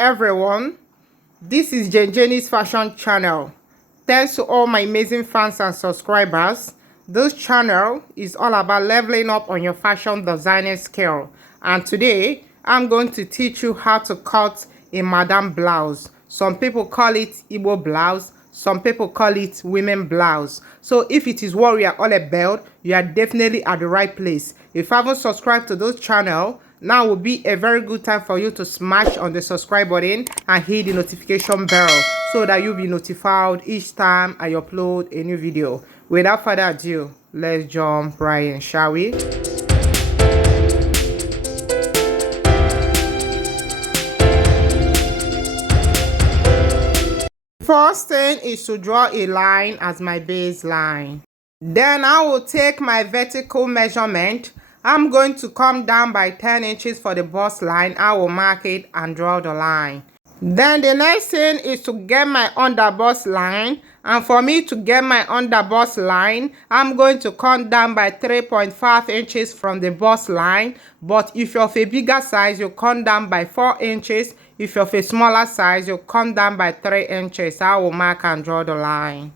everyone, this is Jen's fashion channel. Thanks to all my amazing fans and subscribers. This channel is all about leveling up on your fashion designing skill, and today I'm going to teach you how to cut a madam blouse. Some people call it Igbo blouse, some people call it women blouse. So if it is what we are all about, you are definitely at the right place. If you haven't subscribed to this channel, now will be a very good time for you to smash on the subscribe button and hit the notification bell so that you'll be notified each time I upload a new video. Without further ado, let's jump right in, shall we? First thing is to draw a line as my baseline. Then I will take my vertical measurement. I'm going to come down by 10 inches for the bust line. I will mark it and draw the line. Then the next thing is to get my underbust line. And for me to get my underbust line, I'm going to come down by 3.5 inches from the bust line. But if you're of a bigger size, you come down by 4 inches. If you're of a smaller size, you come down by 3 inches. I will mark and draw the line.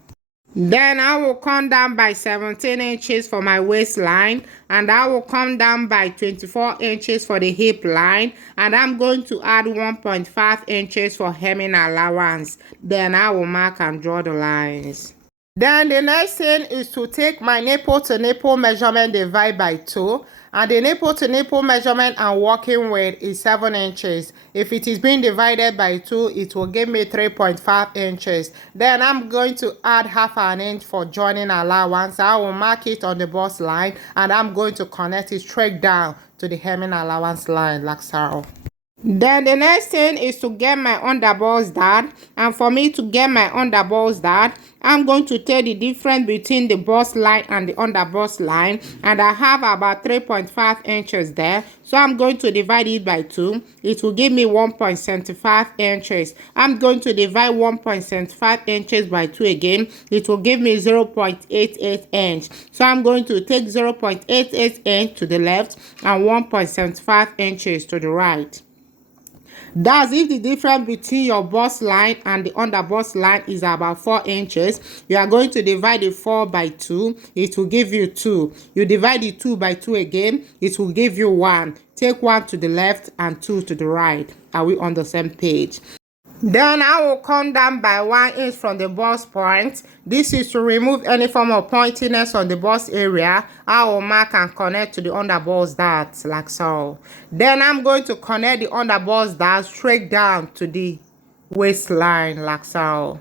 Then I will come down by 17 inches for my waistline, and I will come down by 24 inches for the hip line, and I'm going to add 1.5 inches for hemming allowance. Then I will mark and draw the lines. Then the next thing is to take my nipple to nipple measurement, divide by 2, and the nipple to nipple measurement I'm working with is 7 inches. If it is being divided by 2, it will give me 3.5 inches. Then I'm going to add half an inch for joining allowance. I will mark it on the bust line, and I'm going to connect it straight down to the hemming allowance line like so. Then the next thing is to get my underbust dart, and for me to get my underbust dart, I'm going to tell the difference between the bust line and the underbust line, and I have about 3.5 inches there, so I'm going to divide it by 2. It will give me 1.75 inches. I'm going to divide 1.75 inches by 2 again. It will give me 0.88 inch. So I'm going to take 0.88 inch to the left and 1.75 inches to the right. That's if the difference between your bust line and the underbust line is about 4 inches. You are going to divide the 4 by 2. It will give you 2. You divide the 2 by 2 again. It will give you 1. Take 1 to the left and 2 to the right. Are we on the same page? Then I will come down by 1 inch from the bust point. This is to remove any form of pointiness on the bust area. I will mark and connect to the underbust dart like so. Then I'm going to connect the underbust dart straight down to the waistline like so.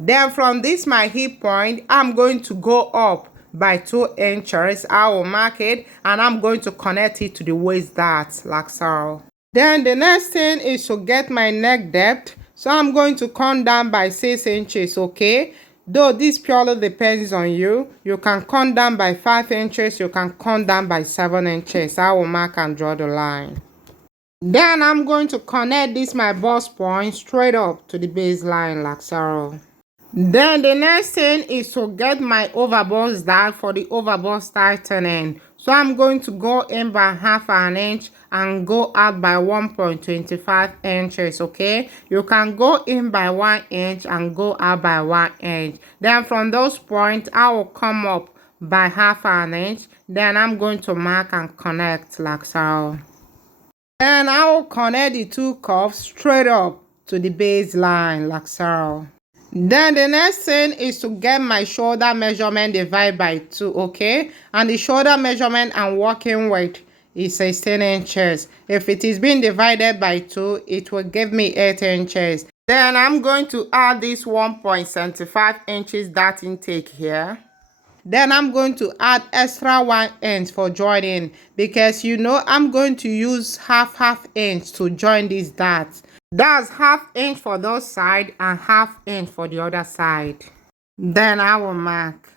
Then from this my hip point, I'm going to go up by 2 inches. I will mark it, and I'm going to connect it to the waist dart like so. Then the next thing is to get my neck depth. So I'm going to come down by 6 inches, okay? Though this purely depends on you. You can come down by 5 inches, you can come down by 7 inches. I will mark and draw the line. Then I'm going to connect this my bust point straight up to the baseline like so. Then the next thing is to get my overbust dart for the overbust tightening. So I'm going to go in by half an inch and go out by 1.25 inches, okay? You can go in by 1 inch and go out by 1 inch. Then from those points, I will come up by half an inch. Then I'm going to mark and connect like so. Then I will connect the 2 cuffs straight up to the baseline like so. Then the next thing is to get my shoulder measurement divided by 2, okay? And the shoulder measurement I'm working with is 16 inches. If it is being divided by 2, it will give me 8 inches. Then I'm going to add this 1.75 inches dart intake here. Then I'm going to add extra 1 inch for joining, because you know I'm going to use half inch to join these darts. That's half inch for those side and half inch for the other side. Then I will mark.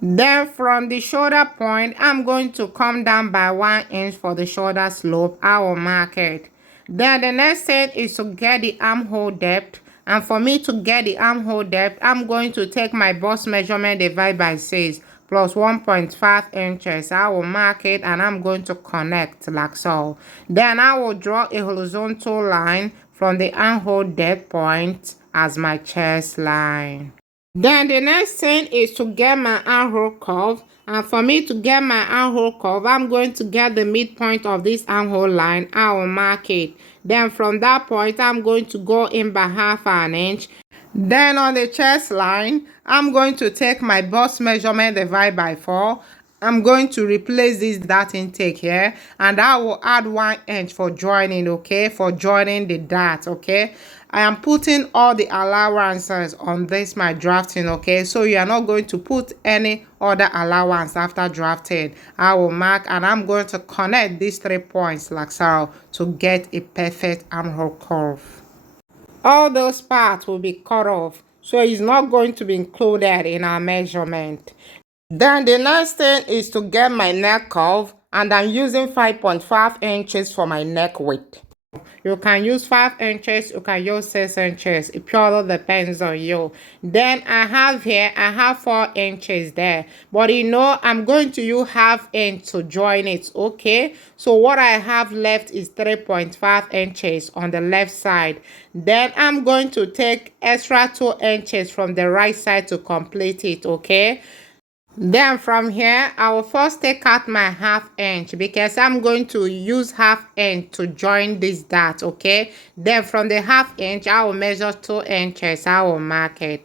Then from the shoulder point, I'm going to come down by 1 inch for the shoulder slope. I will mark it. Then the next thing is to get the armhole depth. And for me to get the armhole depth, I'm going to take my bust measurement divided by 6 plus 1.5 inches. I will mark it, and I'm going to connect like so. Then I will draw a horizontal line from the armhole depth point as my chest line. Then the next thing is to get my armhole curve. And for me to get my armhole curve, I'm going to get the midpoint of this armhole line. I will mark it. Then from that point, I'm going to go in by 1/2 inch. Then on the chest line, I'm going to take my bust measurement divide by 4. I'm going to replace this dart intake here, and I will add 1 inch for joining, okay, for joining the dart, okay. I am putting all the allowances on this my drafting, okay, so you are not going to put any other allowance after drafting. I will mark, and I'm going to connect these 3 points like so to get a perfect armhole curve. All those parts will be cut off, so it's not going to be included in our measurement. Then the next thing is to get my neck curve, and I'm using 5.5 inches for my neck width. You can use 5 inches, you can use 6 inches. It purely depends on you. Then I have 4 inches there. But you know, I'm going to use 1/2 inch to join it, okay? So what I have left is 3.5 inches on the left side. Then I'm going to take extra 2 inches from the right side to complete it, okay? Then from here, I will first take out my 1/2 inch because I'm going to use 1/2 inch to join this dart, okay? Then from the 1/2 inch, I will measure 2 inches. I will mark it.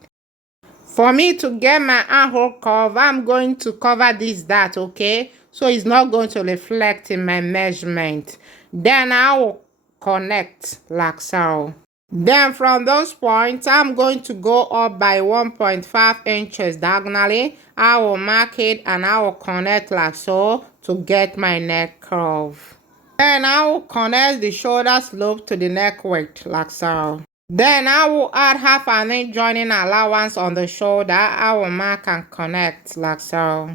For me to get my armhole curve, I'm going to cover this dart, okay? So it's not going to reflect in my measurement. Then I will connect like so. Then from those points, I'm going to go up by 1.5 inches diagonally. I will mark it and I will connect like so to get my neck curve. Then I will connect the shoulder slope to the neck width like so. Then I will add 1/2 inch joining allowance on the shoulder. I will mark and connect like so.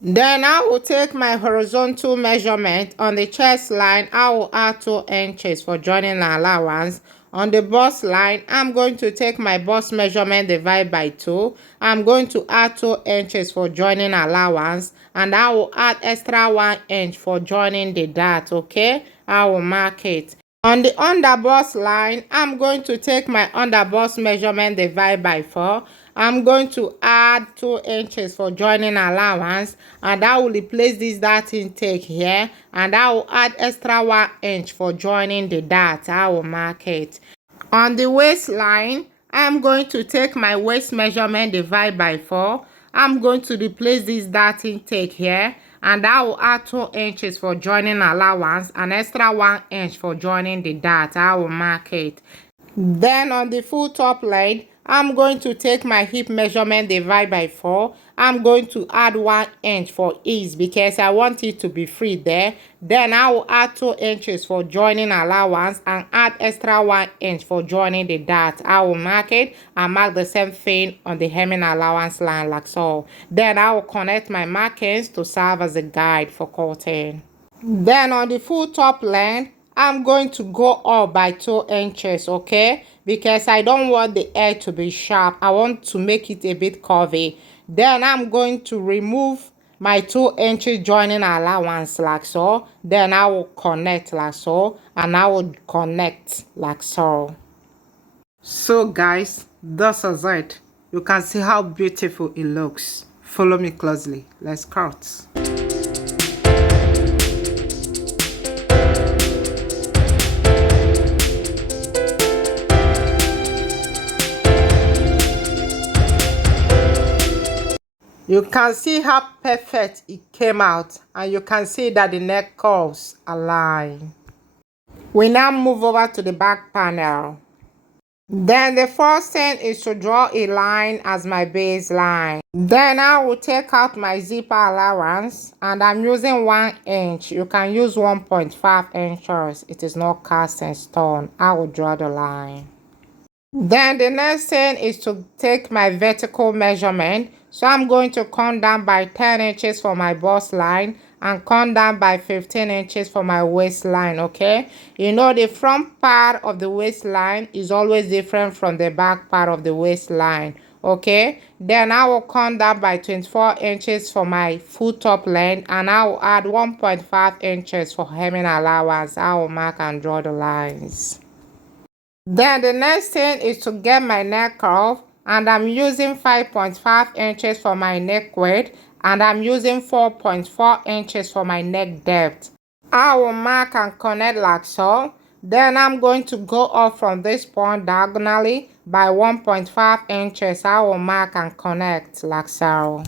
Then I will take my horizontal measurement on the chest line. I will add 2 inches for joining allowance. On the bust line, I'm going to take my bust measurement divide by 2. I'm going to add 2 inches for joining allowance, and I will add extra 1 inch for joining the dart, okay? I will mark it. On the underbust line, I'm going to take my underbust measurement divide by 4. I'm going to add 2 inches for joining allowance, and I will replace this dart intake here, and I will add extra 1 inch for joining the dart. I will mark it. On the waistline, I'm going to take my waist measurement divide by 4. I'm going to replace this dart intake here, and I will add 2 inches for joining allowance and extra 1 inch for joining the dart. I will mark it. Then on the full top leg, I'm going to take my hip measurement divide by 4. I'm going to add 1 inch for ease because I want it to be free there. Then I will add 2 inches for joining allowance and add extra 1 inch for joining the dart. I will mark it and mark the same thing on the hemming allowance line like so. Then I will connect my markings to serve as a guide for cutting. Then on the full top length, I'm going to go up by 2 inches, okay? Because I don't want the edge to be sharp. I want to make it a bit curvy. Then I'm going to remove my 2 inches joining allowance like so. Then I will connect like so, and I will connect like so. So guys, this is it. You can see how beautiful it looks. Follow me closely. Let's cut. You can see how perfect it came out, and you can see that the neck curves align. We now move over to the back panel. Then the first thing is to draw a line as my baseline. Then I will take out my zipper allowance, and I'm using 1 inch. You can use 1.5 inches. It is not cast in stone. I will draw the line. Then the next thing is to take my vertical measurement. So I'm going to come down by 10 inches for my bust line and come down by 15 inches for my waistline, okay? You know, the front part of the waistline is always different from the back part of the waistline, okay? Then I will come down by 24 inches for my full top length, and I will add 1.5 inches for hemming allowance. I will mark and draw the lines. Then the next thing is to get my neck curve, and I'm using 5.5 inches for my neck width, and I'm using 4.4 inches for my neck depth. I will mark and connect like so. Then I'm going to go up from this point diagonally by 1.5 inches. I will mark and connect like so.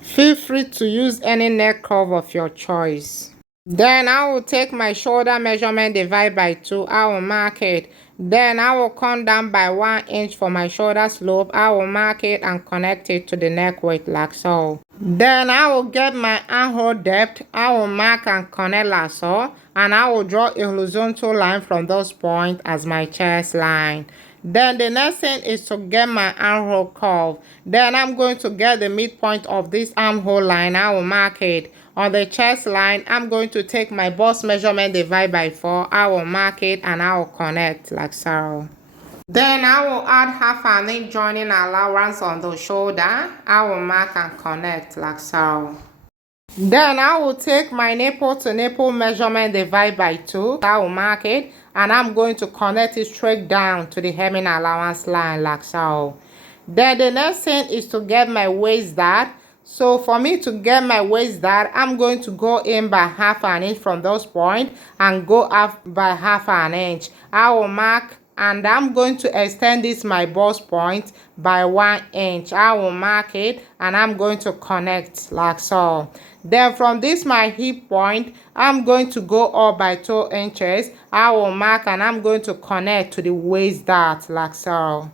Feel free to use any neck curve of your choice. Then I will take my shoulder measurement, divide by 2. I will mark it. Then I will come down by 1 inch for my shoulder slope. I will mark it and connect it to the neck width like so. Then I will get my armhole depth. I will mark and connect like so. And I will draw a horizontal line from those points as my chest line. Then the next thing is to get my armhole curve. Then I'm going to get the midpoint of this armhole line. I will mark it. On the chest line, I'm going to take my bust measurement, divide by 4. I will mark it and I will connect like so. Then I will add half an inch joining allowance on the shoulder. I will mark and connect like so. Then I will take my nipple to nipple measurement, divide by 2. I will mark it and I'm going to connect it straight down to the hemming allowance line like so. Then the next thing is to get my waist dart. So for me to get my waist dart, I'm going to go in by half an inch from those points and go up by half an inch. I will mark and I'm going to extend this my bust point by 1 inch. I will mark it and I'm going to connect like so. Then from this my hip point, I'm going to go up by 2 inches. I will mark and I'm going to connect to the waist dart like so.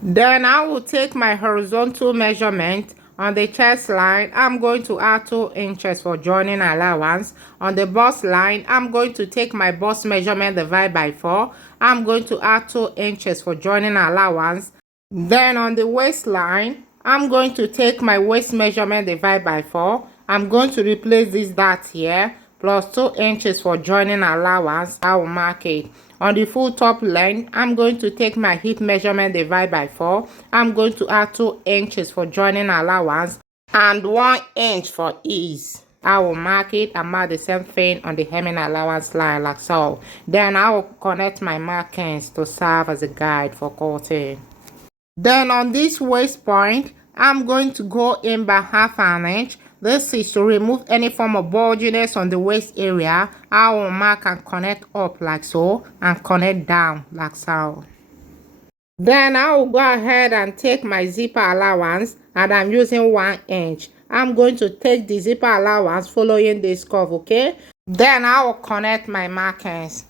Then I will take my horizontal measurement. On the chest line, I'm going to add 2 inches for joining allowance. On the bust line, I'm going to take my bust measurement, divide by 4. I'm going to add 2 inches for joining allowance. Then on the waistline, I'm going to take my waist measurement, divide by 4. I'm going to replace this dart here, plus 2 inches for joining allowance. I will mark it. On the full top length, I'm going to take my hip measurement, divide by 4. I'm going to add 2 inches for joining allowance and 1 inch for ease. I will mark it and mark the same thing on the hemming allowance line like so. Then I will connect my markings to serve as a guide for cutting. Then on this waist point, I'm going to go in by half an inch. This is to remove any form of bulginess on the waist area. I will mark and connect up like so and connect down like so. Then I will go ahead and take my zipper allowance and I'm using 1 inch. I'm going to take the zipper allowance following this curve, okay? Then I will connect my markings.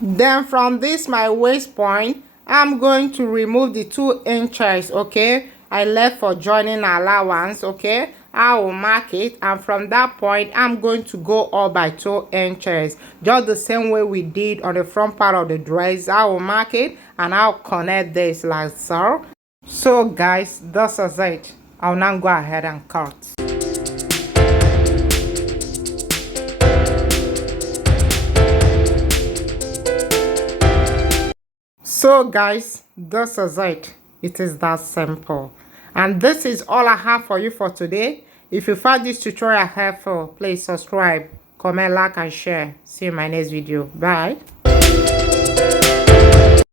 Then from this my waist point, I'm going to remove the 2 inches, okay, I left for joining allowance, okay. I will mark it and from that point I'm going to go up by 2 inches, just the same way we did on the front part of the dress. I will mark it and I'll connect this like so. So guys, this is it. I'll now go ahead and cut. So guys, this is it. It is that simple. And this is all I have for you for today. If you found this tutorial helpful, please subscribe, comment, like, and share. See you in my next video. Bye.